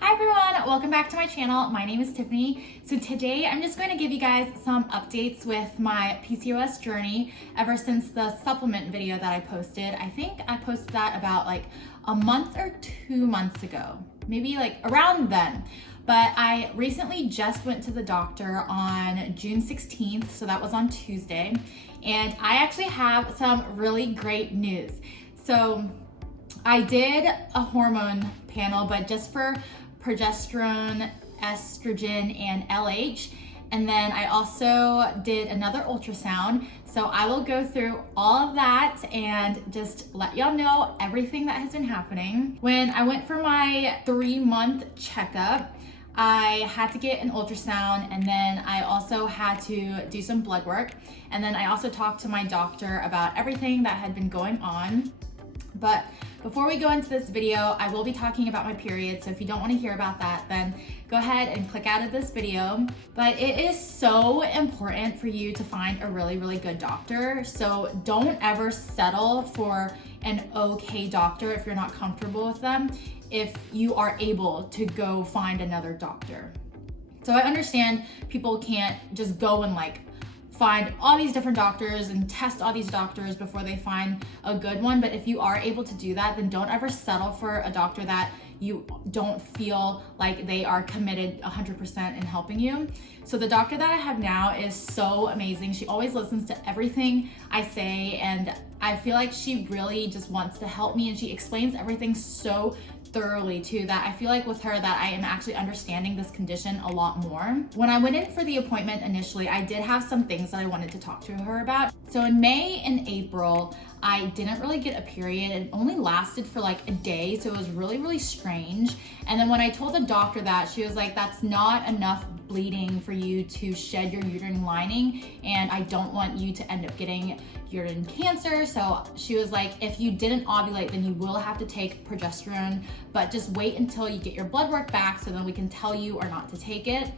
Hi everyone, welcome back to my channel. My name is Tiffany. So today I'm just going to give you guys some updates with my PCOS journey ever since the supplement video that I posted. I think I posted that about like a month or 2 months ago, maybe like around then. But I recently just went to the doctor on June 16th, so that was on Tuesday. And I actually have some really great news. So I did a hormone panel, but just for progesterone, estrogen, and LH. And then I also did another ultrasound. So I will go through all of that and just let y'all know everything that has been happening. When I went for my 3-month checkup, I had to get an ultrasound, and then I also had to do some blood work. And then I also talked to my doctor about everything that had been going on. But before we go into this video, I will be talking about my period. So if you don't want to hear about that, then go ahead and click out of this video. But it is so important for you to find a really, really good doctor. So don't ever settle for an okay doctor if you're not comfortable with them, if you are able to go find another doctor. So I understand people can't just go and find all these different doctors and test all these doctors before they find a good one. But if you are able to do that, then don't ever settle for a doctor that you don't feel like they are committed 100% in helping you. So the doctor that I have now is so amazing. She always listens to everything I say, and I feel like she really just wants to help me, and she explains everything so thoroughly too, that I feel like with her that I am actually understanding this condition a lot more. When I went in for the appointment initially, I did have some things that I wanted to talk to her about. So in May and April, I didn't really get a period. It only lasted for like a day, so it was really, really strange. And then when I told the doctor that, she was like, that's not enough bleeding for you to shed your uterine lining, and I don't want you to end up getting uterine cancer. So she was like, if you didn't ovulate, then you will have to take progesterone, but just wait until you get your blood work back so then we can tell you or not to take it.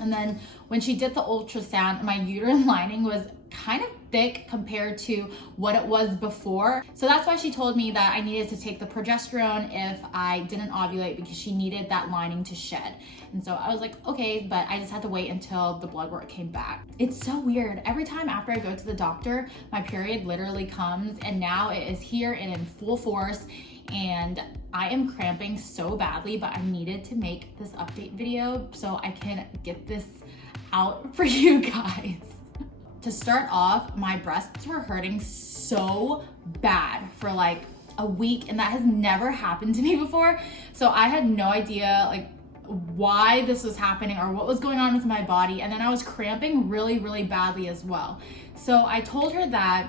And then when she did the ultrasound, my uterine lining was kind of thick compared to what it was before. So that's why she told me that I needed to take the progesterone if I didn't ovulate, because she needed that lining to shed. And so I was like, okay, but I just had to wait until the blood work came back. It's so weird. Every time after I go to the doctor, my period literally comes, and now it is here and in full force. And I am cramping so badly, but I needed to make this update video so I can get this out for you guys. To start off, my breasts were hurting so bad for like a week, and that has never happened to me before. So I had no idea why this was happening or what was going on with my body. And then I was cramping really, really badly as well. So I told her that.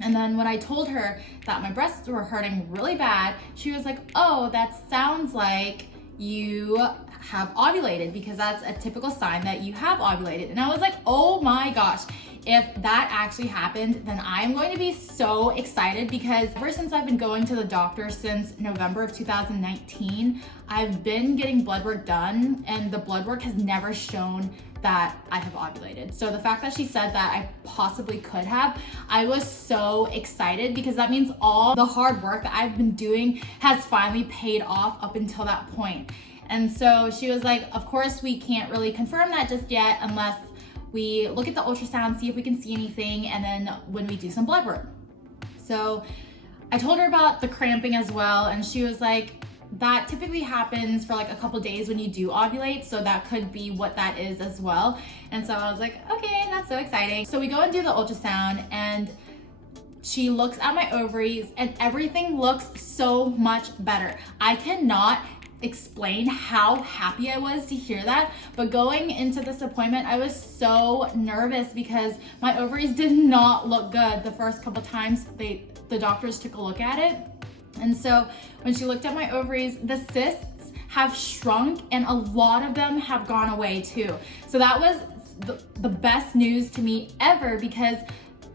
And then when I told her that my breasts were hurting really bad, she was like, oh, that sounds like you have ovulated, because that's a typical sign that you have ovulated. And I was like, oh my gosh, if that actually happened, then I'm going to be so excited, because ever since I've been going to the doctor since November of 2019, I've been getting blood work done, and the blood work has never shown that I have ovulated. So the fact that she said that I possibly could have, I was so excited, because that means all the hard work that I've been doing has finally paid off up until that point. And so she was like, of course we can't really confirm that just yet unless we look at the ultrasound, see if we can see anything, and then when we do some blood work. So I told her about the cramping as well, and she was like, that typically happens for like a couple days when you do ovulate, so that could be what that is as well. And so I was like, okay, that's so exciting. So we go and do the ultrasound, and she looks at my ovaries, and everything looks so much better. I cannot explain how happy I was to hear that. But going into this appointment, I was so nervous because my ovaries did not look good the first couple times the doctors took a look at it. And so when she looked at my ovaries, the cysts have shrunk, and a lot of them have gone away too. So that was the best news to me ever, because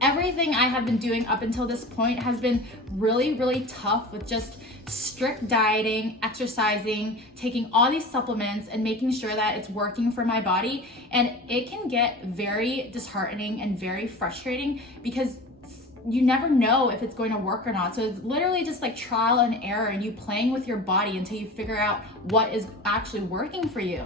everything I have been doing up until this point has been really, really tough, with just strict dieting, exercising, taking all these supplements, and making sure that it's working for my body. And it can get very disheartening and very frustrating, because you never know if it's going to work or not. So it's literally just like trial and error and you playing with your body until you figure out what is actually working for you.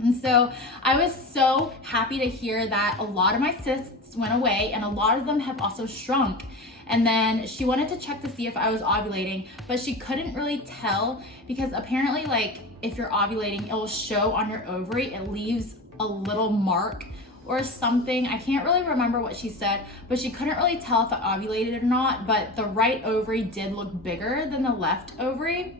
And so I was so happy to hear that a lot of my cysts went away and a lot of them have also shrunk. And then she wanted to check to see if I was ovulating, but she couldn't really tell because apparently like if you're ovulating, it will show on your ovary, it leaves a little mark or something. I can't really remember what she said, but she couldn't really tell if I ovulated or not, but the right ovary did look bigger than the left ovary.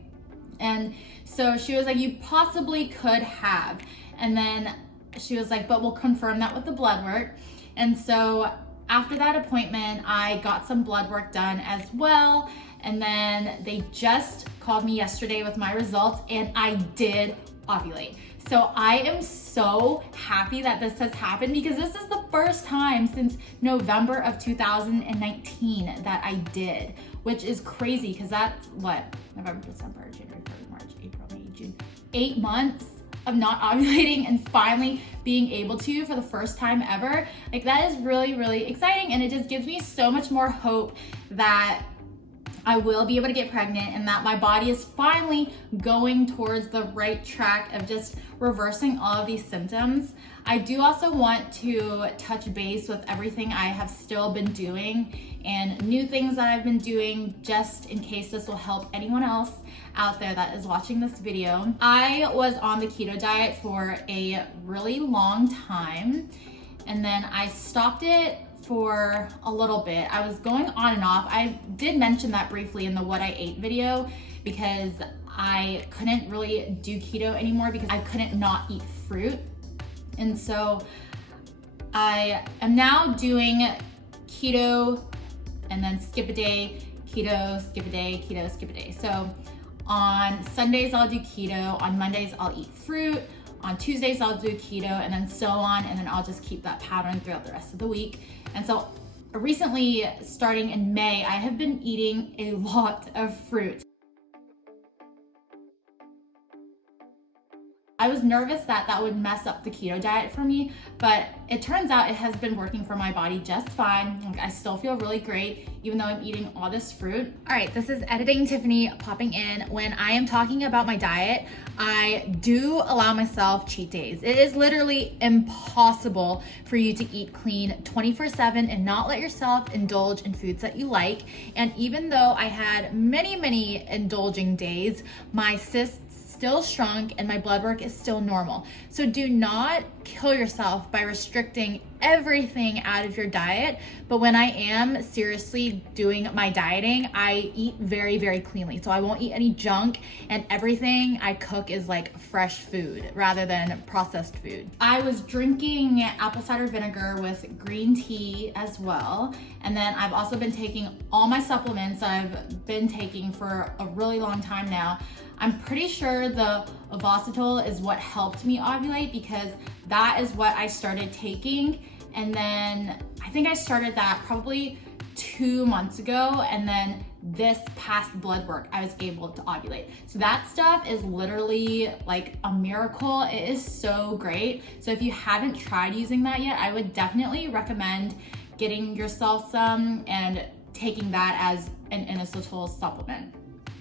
And so she was like, you possibly could have. And then she was like, but we'll confirm that with the blood work. And so after that appointment, I got some blood work done as well. And then they just called me yesterday with my results and I did ovulate. So I am so happy that this has happened because this is the first time since November of 2019 that I did, which is crazy because that's what, November, December, January, February, March, April, May, June, 8 months of not ovulating and finally being able to for the first time ever. Like that is really, really exciting. And it just gives me so much more hope that I will be able to get pregnant and that my body is finally going towards the right track of just reversing all of these symptoms. I do also want to touch base with everything I have still been doing and new things that I've been doing just in case this will help anyone else out there that is watching this video. I was on the keto diet for a really long time and then I stopped it for a little bit. I was going on and off. I did mention that briefly in the what I ate video because I couldn't really do keto anymore because I couldn't not eat fruit. And so I am now doing keto and then skip a day, keto, skip a day, keto, skip a day. So on Sundays I'll do keto, on Mondays I'll eat fruit, on Tuesdays I'll do keto, and then so on, and then I'll just keep that pattern throughout the rest of the week. And so recently, starting in May, I have been eating a lot of fruit. I was nervous that that would mess up the keto diet for me, but it turns out it has been working for my body just fine. Like, I still feel really great, even though I'm eating all this fruit. All right, this is Editing Tiffany popping in. When I am talking about my diet, I do allow myself cheat days. It is literally impossible for you to eat clean 24/7 and not let yourself indulge in foods that you like. And even though I had many indulging days, my cysts still shrunk and my blood work is still normal. So do not kill yourself by restricting everything out of your diet. But when I am seriously doing my dieting, I eat very cleanly. So I won't eat any junk and everything I cook is like fresh food rather than processed food. I was drinking apple cider vinegar with green tea as well. And then I've also been taking all my supplements I've been taking for a really long time now. I'm pretty sure the Ovulation is what helped me ovulate because that is what I started taking. And then I think I started that probably 2 months ago. And then this past blood work, I was able to ovulate. So that stuff is literally like a miracle. It is so great. So if you haven't tried using that yet, I would definitely recommend getting yourself some and taking that as an inositol supplement.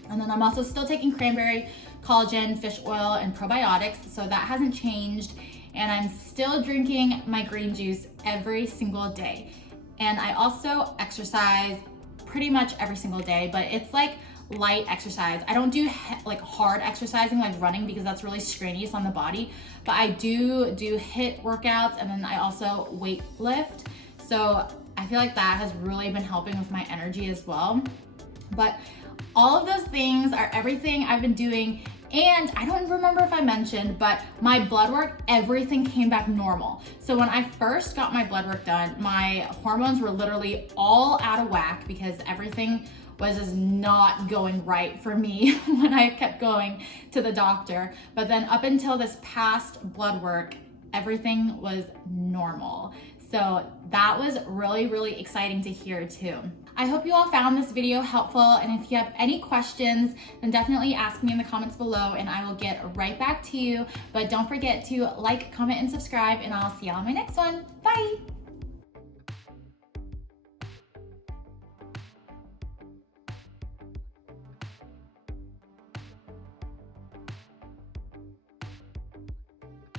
And then I'm also still taking cranberry, collagen, fish oil, and probiotics. So that hasn't changed. And I'm still drinking my green juice every single day. And I also exercise pretty much every single day, but it's like light exercise. I don't do like hard exercising like running because that's really strenuous on the body, but I do HIIT workouts and then I also weight lift. So I feel like that has really been helping with my energy as well. But all of those things are everything I've been doing. And I don't remember if I mentioned, but my blood work, everything came back normal. So when I first got my blood work done, my hormones were literally all out of whack because everything was just not going right for me when I kept going to the doctor. But then up until this past blood work, everything was normal. So that was really exciting to hear too. I hope you all found this video helpful, and if you have any questions, then definitely ask me in the comments below and I will get right back to you. But don't forget to like, comment, and subscribe, and I'll see y'all in my next one. Bye!